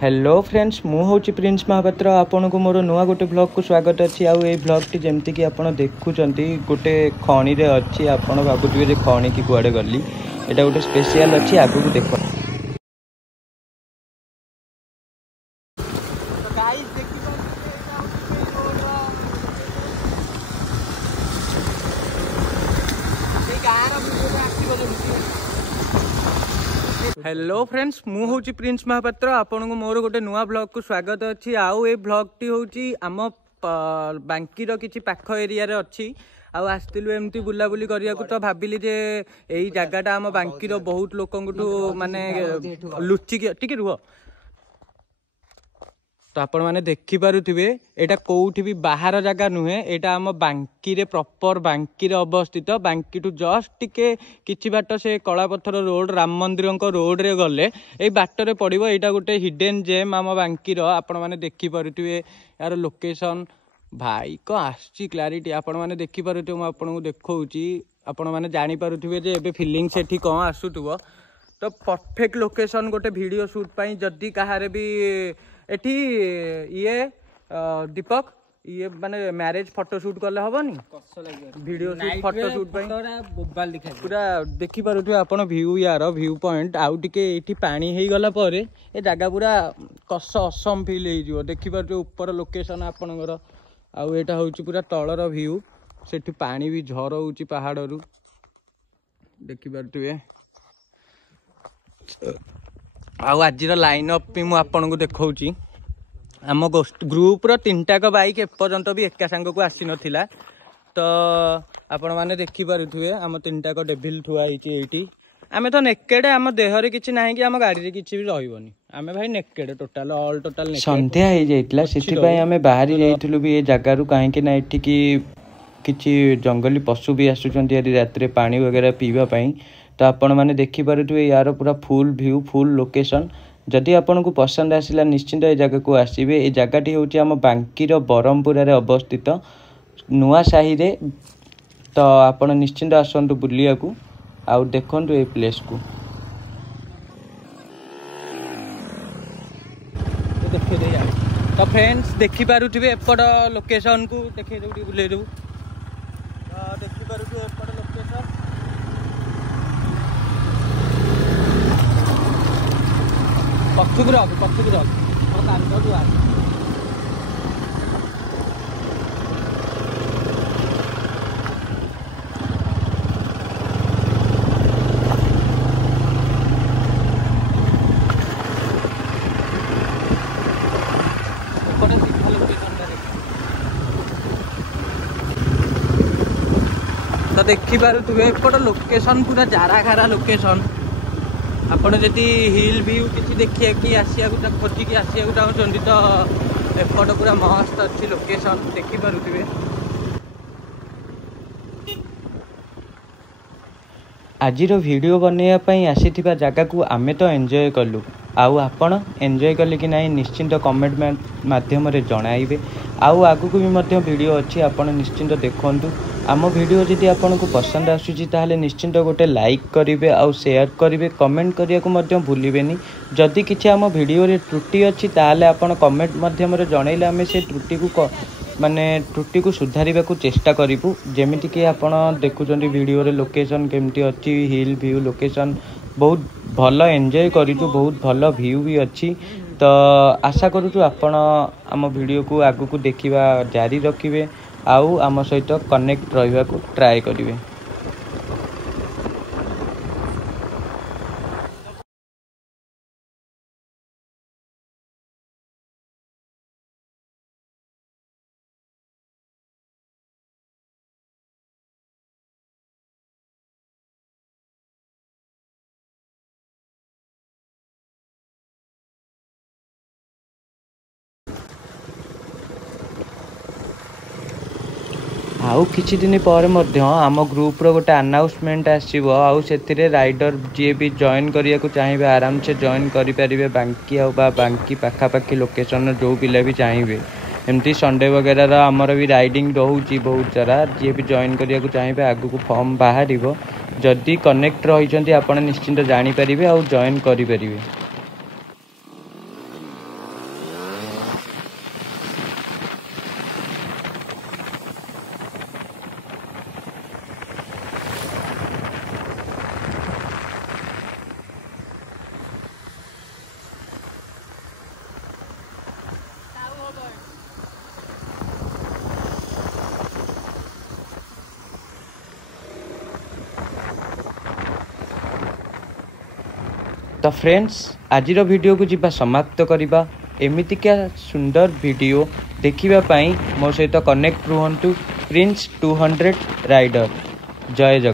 Hello friends मु हूँ Prince Mahapatra आपन को मोर नुआ गोटे ब्लॉग को स्वागत अच्छी आउ ये ब्लॉग टी जमती कि आप देखुं गोटे खणी रे अच्छी आपन भावुवे जे खणी की कुआडे गली एटा गोटे स्पेशल अच्छी आगु को देख हेलो फ्रेंड्स मु हूँ प्रिंस महापात्र आपन को मोर गोटे नुआ ब्लॉग को स्वागत अच्छी आउ ये ब्लॉग टी हूँ आम बांकीर किसी पाख एरिया रे अच्छी आउ आसलु एमती बुलाबुली करिया तो भाविली जे यही जगहटा आम बांकीर बहुत लोक माने लुचिक टिके रुह तो आपण मैंने देखिपे यहाँ कौटी भी बाहर जगह नुहे यहाँ आम बांकी रे प्रॉपर बांकी रे अवस्थित बांकी टू जस्ट टिके किछि बाट से कलापथर रोड राम मंदिर रोड रे गले ये बाटर पड़ो यहाँ गोटे हिडन जेम आम बांकी आपण मैंने देखिपे यार लोकेशन भाई को आसी क्लारिटी आपण मैंने देखिपे मुझे देखी आपण मैंने जानीपे जे एबे फीलिंग से कौन आसुव तो परफेक्ट लोकेशन गोटे वीडियो शूट पाई जदि कहारे भी एठी ये दीपक ये माने मैरिज फोटो शूट करले हबनी वीडियो शूट फोटो शूट पूरा देखि पारुथि आपण व्यू यार व्यू पॉइंट आउ टिके एठी पानी हेई गला परे ए जगह पूरा कस असम फील हेई जिवो देखि पारुथि ऊपर लोकेशन आपनकर आउ एटा होउची पूरा तळर व्यू सेठी पानी भी झर होउची पहाड़ रु देखि पारुथि आउ आज लाइन अप भी मुझे देखा आम ग्रुप रो बाइक एपर्यंत भी एका सांग को आसी नाला तो आपण मैंने देखिपे आम 3टाक डेभिल थुआई आम तो नेकेड आम देहरे किसी ना कि आम गाड़ी किसी भी रही आम भाई नेकेड टोटाल ऑल टोटाल संध्या हो जाइला से आम बाहरी जाइलु भी ये जगार कहीं ना किसी जंगली पशु भी आसुंच रात पानी वगैरह पीवाई तो आपण मैंने देखिपे यार पूरा फुल व्यू फुल लोकेशन जदि आपन को पसंद आसला निश्चिंत ये जगह को आसबे ये जगहटी हूँ आम बांकीर ब्रह्मपुर अवस्थित नुआ साही रे तो आपण निश्चिंत आसतु बुलिया को आउ देखु ये प्लेस को तो फ्रेंड्स देखिपे एपट लोकेशन को देखे बुले देव देखिपे एपट लोकेशन पक्षुक रख तो देखिपे एपट लोकेशन पूरा जारा खारा लोकेशन आपड़ जदि हिल व्यू किसी देखिए कि आसिया खोजिकी आसिया चाहते तो एपट पूरा मस्त अच्छी लोकेशन देखिपे आजिर वीडियो बनवाई आसी जगह को आमे तो एंजॉय कलु आउ आपण एंजॉय कले कि नहीं निश्चिंत कमेंट माध्यम जणाइबे आउ आगु को भी वीडियो अच्छी आपण निश्चिंत देखंतु आम वीडियो जदि आपन को पसंद आसुची ताहले निश्चिंत गोटे लाइक करेंगे आउ शेयर करेंगे कमेंट करिया को मध्य भूलिबेनी जदि किछि आम वीडियो रे त्रुटि अच्छी ताहले आपन कमेंट माध्यम जणैले आमे से त्रुटि को माने त्रुटि को सुधारिबा को चेष्टा करिवु जेमिति कि आपन देखुचंदी वीडियो रे लोकेशन केमती अच्छी हिल व्यू लोकेशन बहुत भल एंजॉय करिचु बहुत भल व्यू भी अच्छी तो आशा करूँ आपण आम वीडियो को आगु को देखिबा जारी रखिबे आउ आम सहित कनेक्ट रहिबा को ट्राई करिवे आउ किछि दिन पर आम ग्रुप रो गोटे अनाउंसमेंट आसीबो आउ सेथिरे राइडर जी भी जॉइन करिया को चाहिए आराम से जॉइन करि परिबे बांकी आउ बांकी पाखापाखी लोकेशन जो पिला भी चाहिए एमती संडे वगैरह आमर भी राइडिंग रोची बहुत सारा जी भी जॉइन करिया को चाहिए आगु को फॉर्म बाहर जदि कनेक्ट रही आप निश्चिंत जानीपर आउ जॉइन करें। तो फ्रेंड्स आज वीडियो को जीवा समाप्त करवा एमितिका सुंदर वीडियो देखिबा पई मो सहित कनेक्ट रुहंतु प्रिंस 200 राइडर। जय जगन्नाथ।